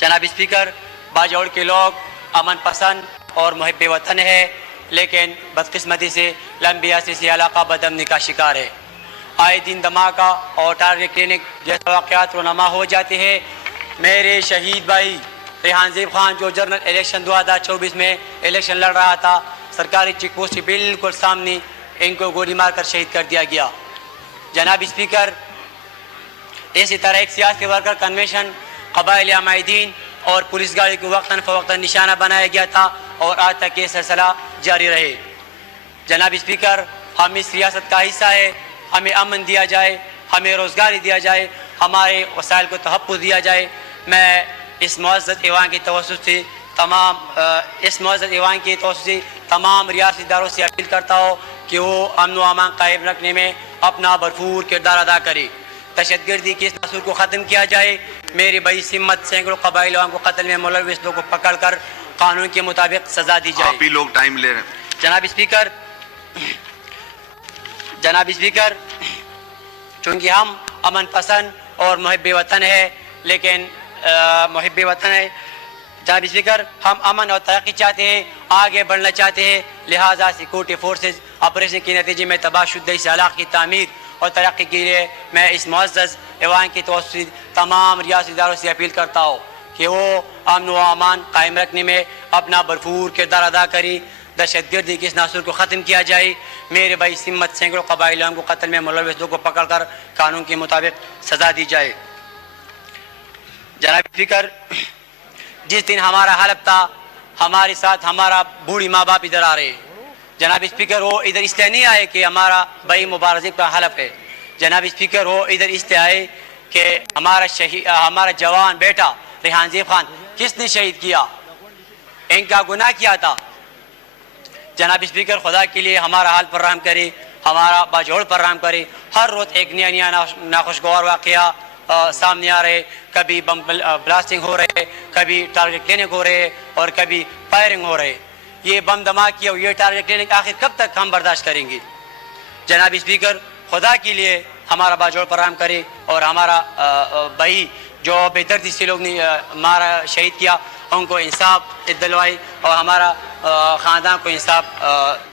جناب اسپیکر، باجوڑ کے لوگ امن پسند اور محب وطن ہے، لیکن بدقسمتی سے لمبی عرصے سے علاقہ بدامنی کا شکار ہے۔ آئے دن دھماکہ اور ٹارگٹ کلینک جیسے واقعات رونما ہو جاتے ہیں۔ میرے شہید بھائی ریحان زیب خان جو جنرل الیکشن 2024 میں الیکشن لڑ رہا تھا، سرکاری چیک پوسٹ کے بالکل سامنے ان کو گولی مار کر شہید کر دیا گیا۔ جناب اسپیکر، اسی طرح ایک سیاسی ورکر کنونشن قبائلی عمائدین اور پولیس گاڑی کو وقتاً فوقتاً نشانہ بنایا گیا تھا اور آج تک یہ سلسلہ جاری رہے۔ جناب اسپیکر، ہم اس ریاست کا حصہ ہے، ہمیں امن دیا جائے، ہمیں روزگاری دیا جائے، ہمارے وسائل کو تحفظ دیا جائے۔ میں اس معزز ایوان کی توسط سے تمام ریاستی اداروں سے اپیل کرتا ہوں کہ وہ امن و امان قائم رکھنے میں اپنا بھرپور کردار ادا کرے، دہشت گردی کے اس نسل کو ختم کیا جائے۔ میری بڑی سمت سینکڑوں قبائلی عوام کو قتل میں ملوث لوگوں کو پکڑ کر قانون کے مطابق سزا دی جائے۔ آپ ہی لوگ ٹائم لے رہے ہیں۔ جناب اسپیکر، چونکہ ہم امن پسند اور محب وطن ہے، جناب اسپیکر، ہم امن اور ترقی چاہتے ہیں، آگے بڑھنا چاہتے ہیں، لہٰذا سیکورٹی فورسز آپریشن کے نتیجے میں تباہ شدہ اس علاقے کی تعمیر اور ترقی کے لیے میں اس معزز ایوان کی توسط سے تمام ریاستی اداروں سے اپیل کرتا ہوں کہ وہ امن و امان قائم رکھنے میں اپنا بھرپور کردار ادا کریں، دہشت گردی کے اس ناصر کو ختم کیا جائے۔ میرے بھائی سمت سینکڑوں قبائلی عوام کو قتل میں ملوث لوگوں کو پکڑ کر قانون کے مطابق سزا دی جائے۔ جناب اسپیکر، جس دن ہمارا حلف تھا، ہمارے ساتھ ہمارا بوڑھی ماں باپ ادھر آ رہے ہیں۔ جناب اسپیکر، وہ ادھر اس لیے نہیں آئے کہ ہمارا بھائی مبارزے کا حلف ہے۔ جناب اسپیکر، وہ ادھر اس لیے آئے کہ ہمارا جوان بیٹا ریحان زیب خان کس نے شہید کیا، ان کا گناہ کیا تھا۔ جناب اسپیکر، خدا کے لیے ہمارا حال پر رحم کرے، ہمارا باجوڑ پر رحم کرے۔ ہر روز ایک نیا ناخوشگوار واقعہ سامنے آ رہے، کبھی بم بلاسٹنگ ہو رہے، کبھی ٹارگٹ کلینک ہو رہے اور کبھی فائرنگ ہو رہے۔ یہ بم دھماکے اور یہ ٹارگٹ کلینک آخر کب تک ہم برداشت کریں گے؟ جناب اسپیکر، خدا کے لیے ہمارا باجوڑ پر رحم کرے اور ہمارا بھائی جو بے دردی سے لوگ نے مارا شہید کیا، ان کو انصاف دلوائے اور ہمارا خاندان کو انصاف